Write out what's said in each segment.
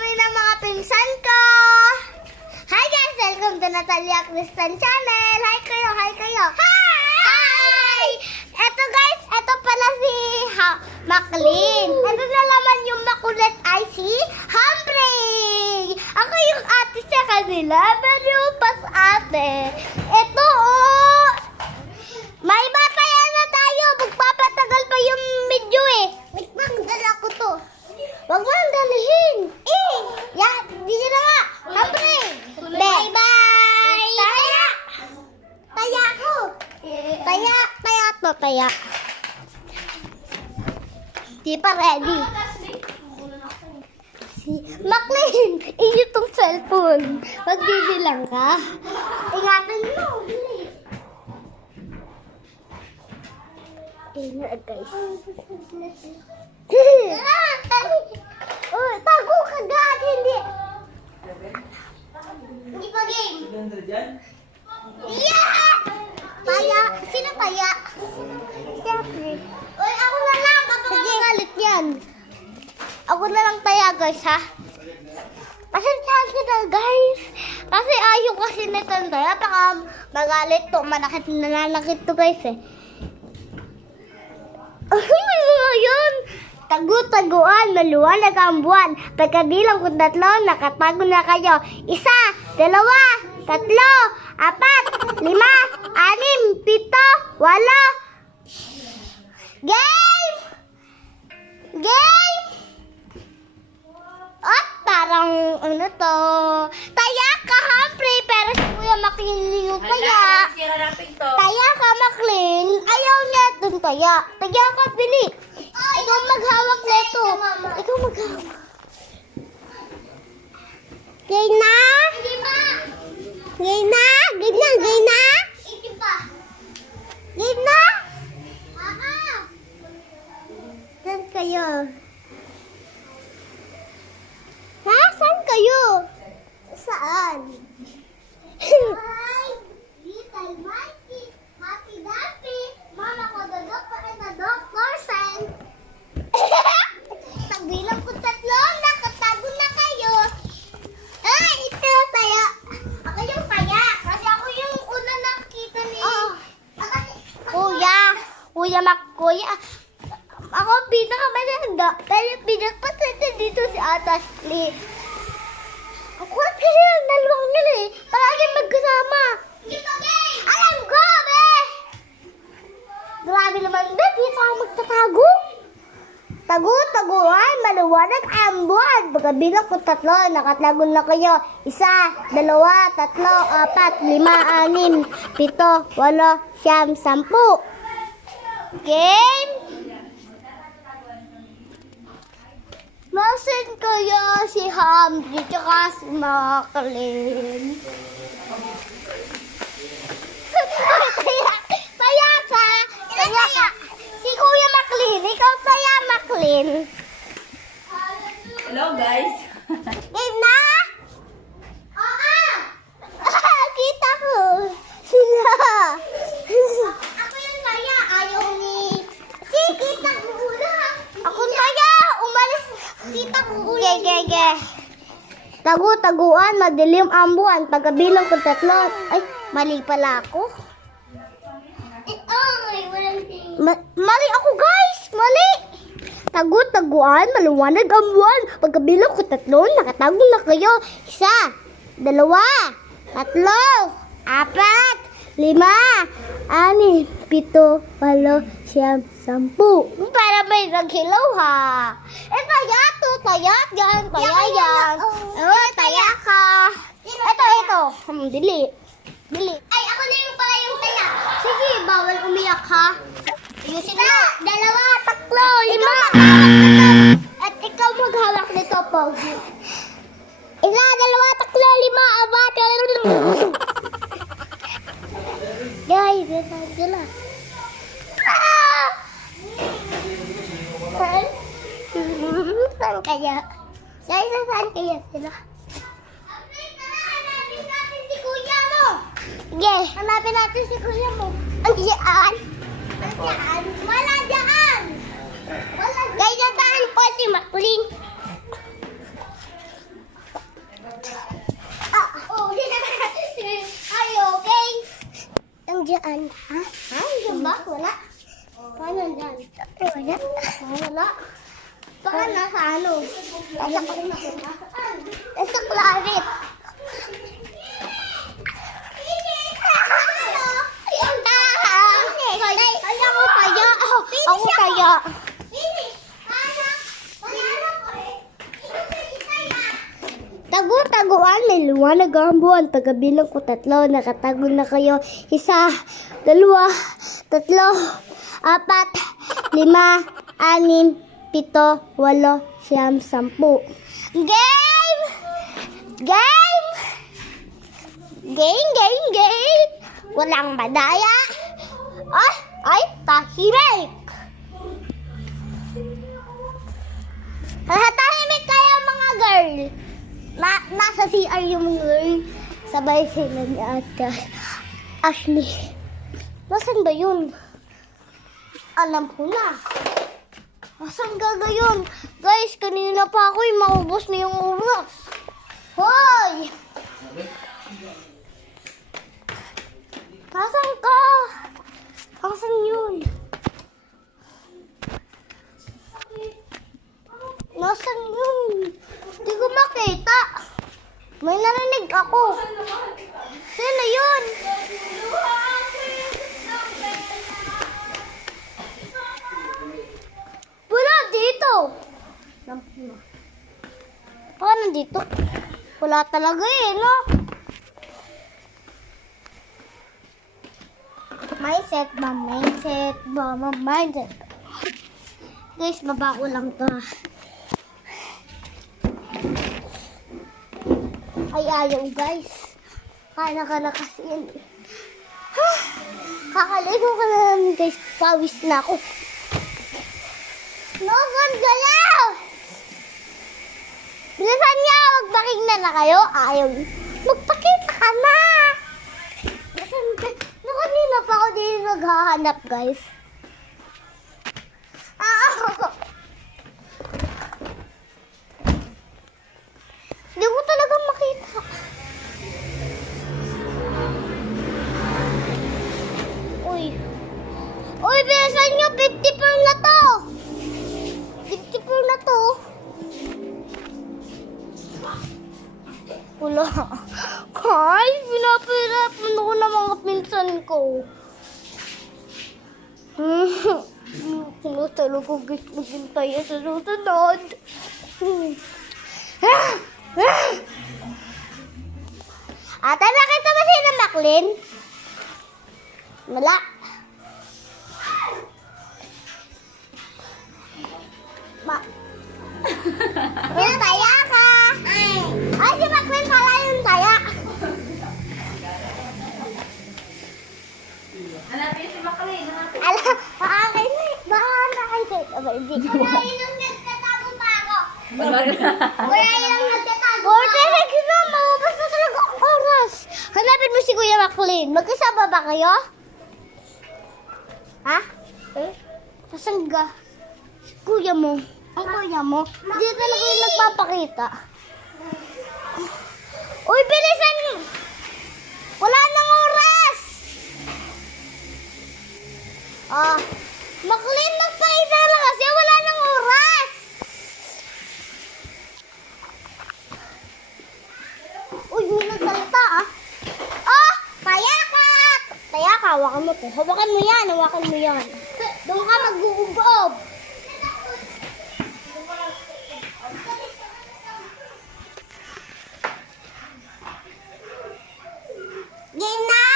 kami ng mga pinsan ko. Hi guys! Welcome to Natalia Cristan Channel. Hi kayo, hi kayo. Hi! Eto guys, eto pala si Maclean. Eto na naman yung makulit ay si Humphrey. Ako yung ate sa kanila, pero yung pas ate. Eto may batayan na tayo. Magpapatagal pa yung medyo eh. Wait lang, dala ko to. Wag mo nang dalihin. Di na nga. Humphrey. Bye-bye. Taya. Taya ko. Taya. Di pa ready. Si Maclean, iyo tong cellphone. Magbibilang ka. Ingatan mo. Ingat guys. Tago ka agad, hindi. Hindi pa game. Yeah! Taya. Sino taya? Siyempre. Uy, ako na lang. Kapag galit yan. Ako na lang taya guys ha. Pasensyahan kita guys. Kasi ayaw kasi nito taya. Baka magalit to. Nananakit to guys eh. Ayun! Tagu-taguan, maluwanag ang buwan. Pagkabilang ko 3, nakatago na kayo. 1, 2, 3, 4, 5, 6, 7, 8. Game! Game! At parang ano to? Taya ka, Humphrey, pero si Kuya Maclean yung taya. Taya ka, Maclean. Ayaw niya dun taya. Taya ka, bili. Ikaw maghawak nito. Ikaw maghawak. Game na? Game na? Game na? Game na? Game na? Saan kayo? Ha? Saan kayo? Saan? Hi! Little Mikey! Happy Dappy! Mama ko the doctor and the doctor said. Nagbilang ko 3, nakatago na kayo. Ay, ito taya. Ako yung taya. Kasi ako yung una nakita ni... Kuya. Ako pinakamalanda. Pero pinagpasada dito si Ashley. Ako at kasi lang dalawang nila eh. Palagi magkasama. Alam ko, be! Grabe naman, be. Dito ako magtatago. Tagu-taguan, maluwanag ang buwan. Pagkabilang ko 3, nakatago na kayo. 1, 2, 3, 4, 5, 6, 7, 8, 9, 10. Game? Masin kaya si Humphrey tsaka si Maclean. Taya ka. Si Kuya Maclean. Ikaw taya, Maclean. Hello guys. Game na? Kita ko. Sila. Ako yung taya. Ayaw ni... kita ko una. Ako taya. Umalis. Kita ko una. Ge. Tagu-taguan, madilim ang buwan. Pagkabilang ko 3. Ay, mali pala ako. Mali ako guys. Mali. Tagu-taguan, maluwanag ang buwan. Pagkabilang ko 3, nakatago na kayo. 1, 2, 3, 4, 5, 6, 7, 8, 9, 10. Para may naghilaw ha. Taya to, taya yan. Taya ka. Ito. Dili. Ay, ako na yung pala yung taya. Sige, bawal umiyak ha. Ayusin mo. 2, 3, 4, 5. At ikaw maghawak nito po. 1, 2, 3, 4, 5. Guys, sila. Saan kaya? Guys, saan kaya sila? Hanapin natin si kuya mo. Sige, hanapin natin si kuya mo. Andiyan. Wala dyan. Guys, nataan po si Maclean. Baka nasa ano? Nasa claret. Ako kaya. Ako kaya. Tago-taguan, may liwanag ang buwan. Pagkabilang ko 3, nakatago na kayo. 1, 2, 3, 4, 5, 6, 7, 8, 9, 10. Game! Game! Game! Walang madaya. Ay, tahimik. Tahimik kayo mga girl. Nasa CR yung mga girl. Sabay sila ni Ate Ashley. Nasaan ba yun? Alam ko na. Nasaan gagayon? Guys, kanina pa ako maubos na yung oras. Hoy! Nasaan ka? Nasaan yun? Nasaan yun? Hindi ko makita. May narinig ako. Sino yun? Wala dito. Baka nandito. Wala talaga eh, no? Mindset. Guys, baba ko lang to. Ay, ayaw guys. Kala ka na kasi yan. Kakaligo ka na namin guys. Pawis na ako. Nogon, galaw! Bilisan niya, magpaking na kayo. Ayaw. Magpakita ka na! Kanina pa ako dito naghahanap guys. Hindi ko talaga makita. Uy, bilisan niyo, 50 na to. 50 na to. Wala. Guys, pinapirapan ako ng mga pinsan ko. Wala talaga guys, maghintay sa susunod. Ate, nakita ba sila Maclean? Wala. Yung taya ka. Ay, si Maclean pala yung taya. Hanapin si Maclean. Baka nakikita ba? Hindi. Wala yung nagtatago pa ako. Wala yung nagtatago pa ako. Sige, maubos na talaga ang oras. Hanapin mo si Kuya Maclean. Magkasama ba kayo? Ha? Nasaan ka? Si Kuya mo. Ang kuya mo. Hindi talaga yung nagpapakita. Uy, bilisan mo! Wala nang oras! Maclean, magpakita lang kasi wala nang oras! Uy, may nagsalita Taya ka! Taya ka, hawakan mo to. Hawakan mo yan. Doon ka mag-uugob. Game na!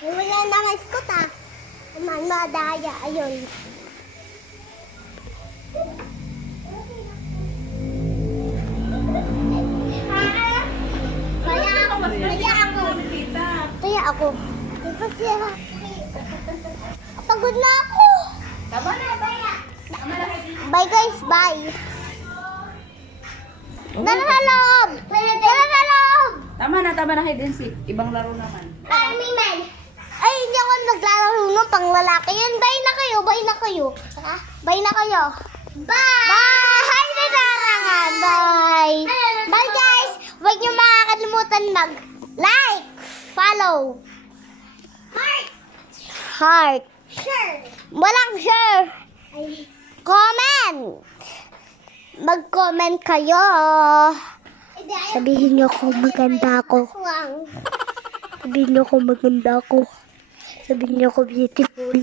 Wala na ang iskot madaya, ayun. Kaya ako. Kasi pagod na ako. Tama na. Bye guys, bye. Tara sa loob. Tama na hide and seek. Ibang laro naman. Ay, hindi ako naglalaro nun. Pang lalaki yan. Bye na kayo. Bye na kayo. Bye na narangan. Bye. Bye guys. Huwag niyo makakalimutan mag-like, follow, heart, share. Walang share. Comment! Mag-comment kayo. Sabihin niyo kung maganda ako. Sabihin niyo kung maganda ako. Sabihin niyo kung beautiful.